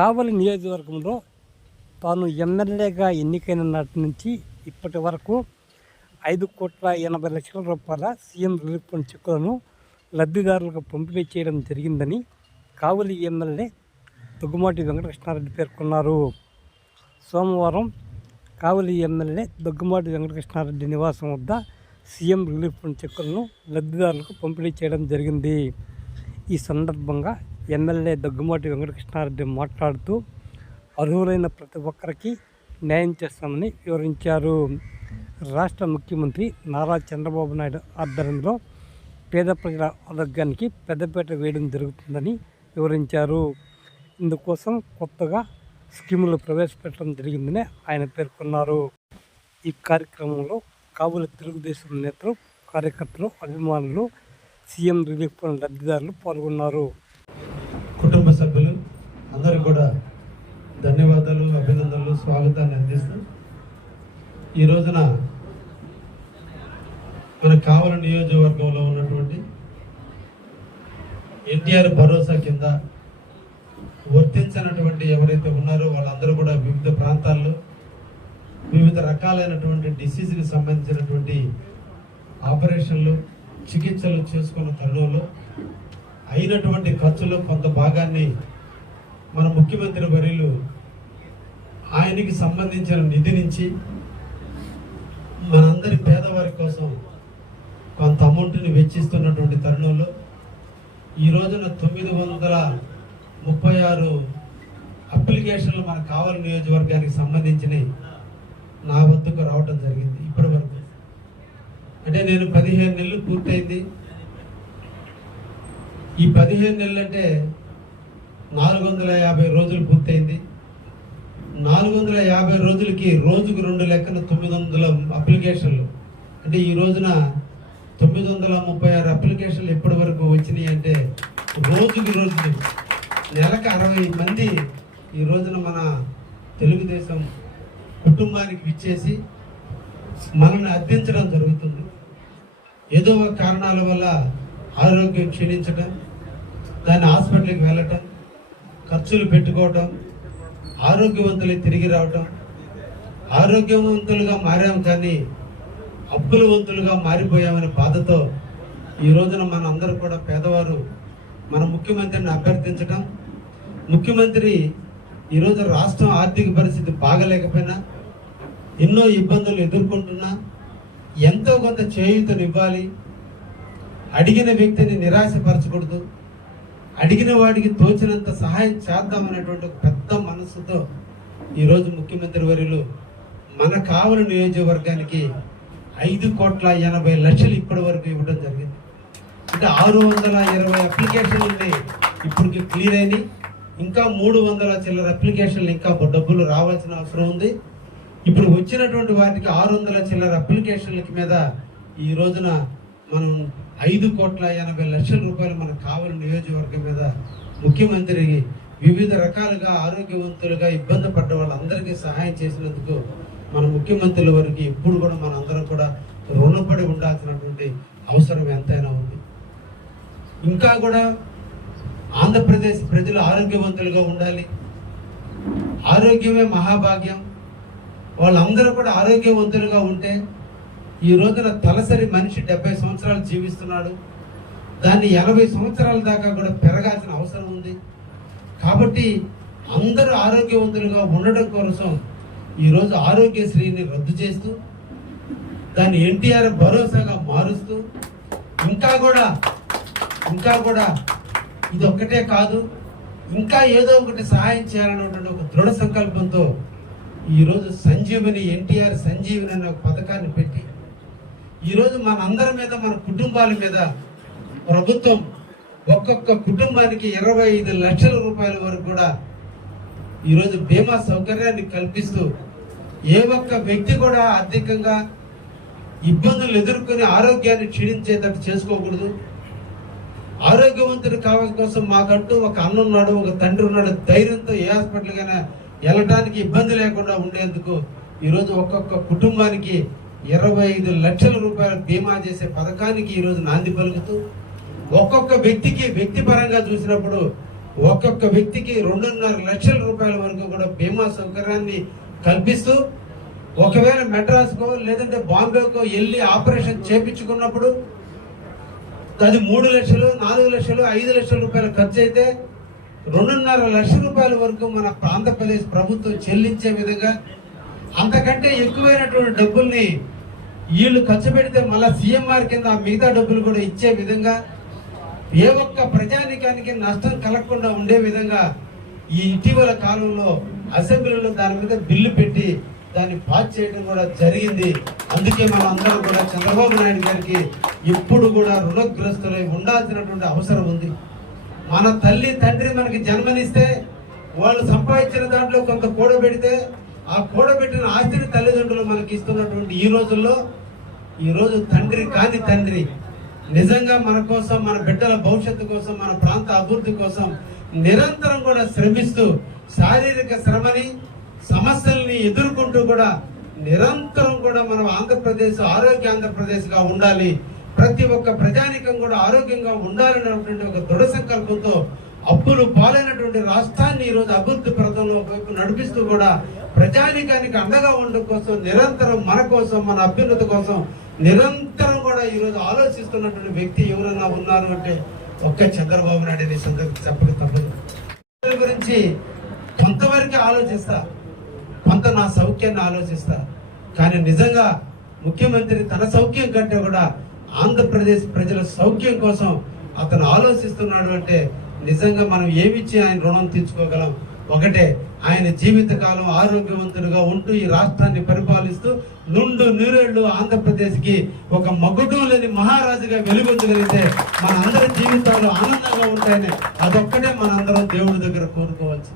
కావలి నియోజకవర్గంలో తాను ఎమ్మెల్యేగా ఎన్నికైన నాటి నుంచి ఇప్పటి వరకు ఐదు కోట్ల ఎనభై లక్షల రూపాయల సీఎం రిలీఫ్ ఫండ్ చెక్కులను లబ్ధిదారులకు పంపిణీ చేయడం జరిగిందని కావలి ఎమ్మెల్యే దుగ్గుమాటి వెంకటకృష్ణారెడ్డి పేర్కొన్నారు. సోమవారం కావలి ఎమ్మెల్యే దగ్గుమాటి వెంకటకృష్ణారెడ్డి నివాసం వద్ద సీఎం రిలీఫ్ ఫండ్ చెక్కులను లబ్ధిదారులకు పంపిణీ చేయడం జరిగింది. ఈ సందర్భంగా ఎమ్మెల్యే దగ్గుమాటి వెంకటకృష్ణారెడ్డి మాట్లాడుతూ అర్హులైన ప్రతి ఒక్కరికి న్యాయం చేస్తామని వివరించారు. రాష్ట్ర ముఖ్యమంత్రి నారా చంద్రబాబు నాయుడు ఆధ్వర్యంలో పేద ప్రజల ఆరోగ్యానికి పెద్దపేట వేయడం జరుగుతుందని వివరించారు. ఇందుకోసం కొత్తగా స్కీములు ప్రవేశపెట్టడం జరిగిందని ఆయన పేర్కొన్నారు. ఈ కార్యక్రమంలో కాబూలి తెలుగుదేశం నేతలు కార్యకర్తలు అభిమానులు సీఎం రిలీఫ్ ఫండ్ లబ్ధిదారులు పాల్గొన్నారు. సభ్యులు అందరూ కూడా ధన్యవాదాలు అభినందనలు స్వాగతాన్ని అందిస్తూ ఈ రోజున మన కావల నియోజకవర్గంలో ఉన్నటువంటి ఎన్టీఆర్ భరోసా కింద వర్తించినటువంటి ఎవరైతే ఉన్నారో వాళ్ళందరూ కూడా వివిధ ప్రాంతాల్లో వివిధ రకాలైనటువంటి డిసీజ్కి సంబంధించినటువంటి ఆపరేషన్లు చికిత్సలు చేసుకున్న తరుణంలో అయినటువంటి ఖర్చులో కొంత భాగాన్ని మన ముఖ్యమంత్రి వర్యులు ఆయనకి సంబంధించిన నిధి నుంచి మనందరి పేదవారి కోసం కొంత అమౌంట్ని వెచ్చిస్తున్నటువంటి తరుణంలో ఈ రోజున తొమ్మిది వందల ముప్పై ఆరు అప్లికేషన్లు మన కావలి నియోజకవర్గానికి సంబంధించినవి నా వద్దకు రావటం జరిగింది ఇప్పటి వరకు. అంటే నేను పదిహేను నెలలు పూర్తయింది. ఈ పదిహేను నెలలు అంటే నాలుగు వందల యాభై రోజులు పూర్తయింది. నాలుగు వందల యాభై రోజులకి రోజుకు రెండు లెక్కన తొమ్మిది వందల అప్లికేషన్లు. అంటే ఈ రోజున తొమ్మిది వందల ముప్పై ఆరు అప్లికేషన్లు ఎప్పటి వరకు వచ్చినాయి అంటే రోజుకి రోజు నెలకు అరవై మంది ఈ రోజున మన తెలుగుదేశం కుటుంబానికి విచ్చేసి మనల్ని అర్థించడం జరుగుతుంది. ఏదో ఒక కారణాల వల్ల ఆరోగ్యం క్షీణించడం దాన్ని హాస్పిటల్కి వెళ్ళటం ఖర్చులు పెట్టుకోవటం ఆరోగ్యవంతులు తిరిగి రావటం ఆరోగ్యవంతులుగా మారాం కానీ అప్పులవంతులుగా మారిపోయామనే బాధతో ఈ రోజున మన అందరూ కూడా పేదవారు మన ముఖ్యమంత్రిని అభ్యర్థించటం ముఖ్యమంత్రి ఈరోజు రాష్ట్రం ఆర్థిక పరిస్థితి బాగలేకపోయినా ఎన్నో ఇబ్బందులు ఎదుర్కొంటున్నా ఎంతో కొంత చేయూతనివ్వాలి అడిగిన వ్యక్తిని నిరాశపరచకూడదు అడిగిన వాడికి తోచినంత సహాయం చేద్దామనేటువంటి ఒక పెద్ద మనస్సుతో ఈరోజు ముఖ్యమంత్రి వర్యులు మన కావలి నియోజకవర్గానికి ఐదు కోట్ల ఎనభై లక్షలు ఇప్పటి వరకు ఇవ్వడం జరిగింది. అంటే ఆరు వందల ఇరవై అప్లికేషన్లు ఉన్నాయి ఇప్పటికి క్లియర్ అయినాయి. ఇంకా మూడు వందల చిల్లర అప్లికేషన్లు ఇంకా డబ్బులు రావాల్సిన అవసరం ఉంది. ఇప్పుడు వచ్చినటువంటి వాటికి ఆరు వందల చిల్లర అప్లికేషన్ల మీద ఈ రోజున మనం ఐదు కోట్ల ఎనభై లక్షల రూపాయలు మనకు కావాలి నియోజకవర్గం మీద ముఖ్యమంత్రి వివిధ రకాలుగా ఆరోగ్యవంతులుగా ఇబ్బంది పడ్డ వాళ్ళందరికీ సహాయం చేసినందుకు మన ముఖ్యమంత్రుల వరకు ఎప్పుడు కూడా మన అందరం కూడా రుణపడి ఉండాల్సినటువంటి అవసరం ఎంతైనా ఉంది. ఇంకా కూడా ఆంధ్రప్రదేశ్ ప్రజలు ఆరోగ్యవంతులుగా ఉండాలి. ఆరోగ్యమే మహాభాగ్యం. వాళ్ళందరూ కూడా ఆరోగ్యవంతులుగా ఉంటే ఈ రోజున తలసరి మనిషి డెబ్బై సంవత్సరాలు జీవిస్తున్నాడు. దాన్ని ఎనభై సంవత్సరాల దాకా కూడా పెరగాల్సిన అవసరం ఉంది. కాబట్టి అందరూ ఆరోగ్యవంతులుగా ఉండడం కోసం ఈరోజు ఆరోగ్యశ్రీని రద్దు చేస్తూ దాన్ని ఎన్టీఆర్ భరోసాగా మారుస్తూ ఇంకా కూడా ఇంకా కూడా ఇది ఒక్కటే కాదు ఇంకా ఏదో ఒకటి సహాయం చేయాలన్నటువంటి ఒక దృఢ సంకల్పంతో ఈరోజు సంజీవని ఎన్టీఆర్ సంజీవిని అనే ఒక పథకాన్ని పెట్టి ఈరోజు మనందరి మీద మన కుటుంబాల మీద ప్రభుత్వం ఒక్కొక్క కుటుంబానికి ఇరవై ఐదు లక్షల రూపాయల వరకు కూడా ఈరోజు బీమా సౌకర్యాన్ని కల్పిస్తూ ఏ ఒక్క వ్యక్తి కూడా ఆర్థికంగా ఇబ్బందులు ఎదుర్కొని ఆరోగ్యాన్ని క్షీణించేటట్టు చేసుకోకూడదు. ఆరోగ్యవంతుడు కావాల్సిన కోసం మాకంటూ ఒక అన్న ఉన్నాడు ఒక తండ్రి ఉన్నాడు ధైర్యంతో ఏ హాస్పిటల్కైనా వెళ్ళటానికి ఇబ్బంది లేకుండా ఉండేందుకు ఈరోజు ఒక్కొక్క కుటుంబానికి ఇరవై ఐదు లక్షల రూపాయల బీమా చేసే పథకానికి ఈరోజు నాంది పలుకుతూ ఒక్కొక్క వ్యక్తికి వ్యక్తిపరంగా చూసినప్పుడు ఒక్కొక్క వ్యక్తికి రెండున్నర లక్షల రూపాయల వరకు కూడా బీమా సౌకర్యాన్ని కల్పిస్తూ ఒకవేళ మెడ్రాస్కో లేదంటే బాంబేకో వెళ్ళి ఆపరేషన్ చేపించుకున్నప్పుడు అది మూడు లక్షలు నాలుగు లక్షలు ఐదు లక్షల రూపాయలు ఖర్చు అయితే రెండున్నర లక్షల రూపాయల వరకు మన ఆంధ్రప్రదేశ్ ప్రభుత్వం చెల్లించే విధంగా అంతకంటే ఎక్కువైనటువంటి డబ్బుల్ని వీళ్ళు ఖర్చు పెడితే మళ్ళీ సీఎంఆర్ కింద మిగతా డబ్బులు కూడా ఇచ్చే విధంగా ఏ ఒక్క ప్రజానికానికి నష్టం కలగకుండా ఉండే విధంగా ఈ ఇటీవల కాలంలో అసెంబ్లీలో దాని మీద బిల్లు పెట్టి దాన్ని పాస్ చేయడం కూడా జరిగింది. అందుకే మనం అందరం కూడా చంద్రబాబు నాయుడు గారికి ఇప్పుడు కూడా రుణగ్రస్తులై ఉండాల్సినటువంటి అవసరం ఉంది. మన తల్లి తండ్రి మనకి జన్మనిస్తే వాళ్ళు సంపాదించిన దాంట్లో కొంత కూడబెడితే ఆ కూడబెట్టిన ఆస్తిని తల్లిదండ్రులు మనకి ఇస్తున్నటువంటి ఈ రోజుల్లో ఈ రోజు తండ్రి కాని తండ్రి నిజంగా మన కోసం మన బిడ్డల భవిష్యత్తు కోసం మన ప్రాంత అభివృద్ధి కోసం నిరంతరం కూడా శ్రమిస్తూ శారీరక శ్రమని సమస్యల్ని ఎదుర్కొంటూ కూడా నిరంతరం కూడా మనం ఆంధ్రప్రదేశ్ ఆరోగ్య ఆంధ్రప్రదేశ్గా ఉండాలి. ప్రతి ఒక్క ప్రజానికం కూడా ఆరోగ్యంగా ఉండాలనేటువంటి ఒక దృఢ సంకల్పంతో అప్పులు పాలైనటువంటి రాష్ట్రాన్ని ఈ రోజు అభివృద్ధి ప్రదంలో వైపు నడిపిస్తూ కూడా ప్రజానికానికి అండగా ఉండడం కోసం నిరంతరం మన కోసం మన అభ్యున్నతి కోసం నిరంతరం కూడా ఈరోజు ఆలోచిస్తున్నటువంటి వ్యక్తి ఎవరైనా ఉన్నారు అంటే ఒక్క చంద్రబాబు నాయుడు అనే సందర్భం చెప్పక తప్పదు. గురించి కొంతవరకే ఆలోచిస్తా. కొంత నా సౌఖ్యాన్ని ఆలోచిస్తా. కానీ నిజంగా ముఖ్యమంత్రి తన సౌఖ్యం కంటే కూడా ఆంధ్రప్రదేశ్ ప్రజల సౌఖ్యం కోసం అతను ఆలోచిస్తున్నాడు అంటే నిజంగా మనం ఏమిచ్చి ఆయన రుణం తీర్చుకోగలం? ఒకటే ఆయన జీవితకాలం ఆరోగ్యవంతులుగా ఉంటూ ఈ రాష్ట్రాన్ని పరిపాలిస్తూ నుండు నూరేళ్ళు ఆంధ్రప్రదేశ్కి ఒక మగుటం లేని మహారాజుగా వెలుగొందగలిగితే మన అందరి జీవితాలు ఆనందంగా ఉంటాయని అదొక్కటే మన అందరం దేవుడి దగ్గర కోరుకోవచ్చు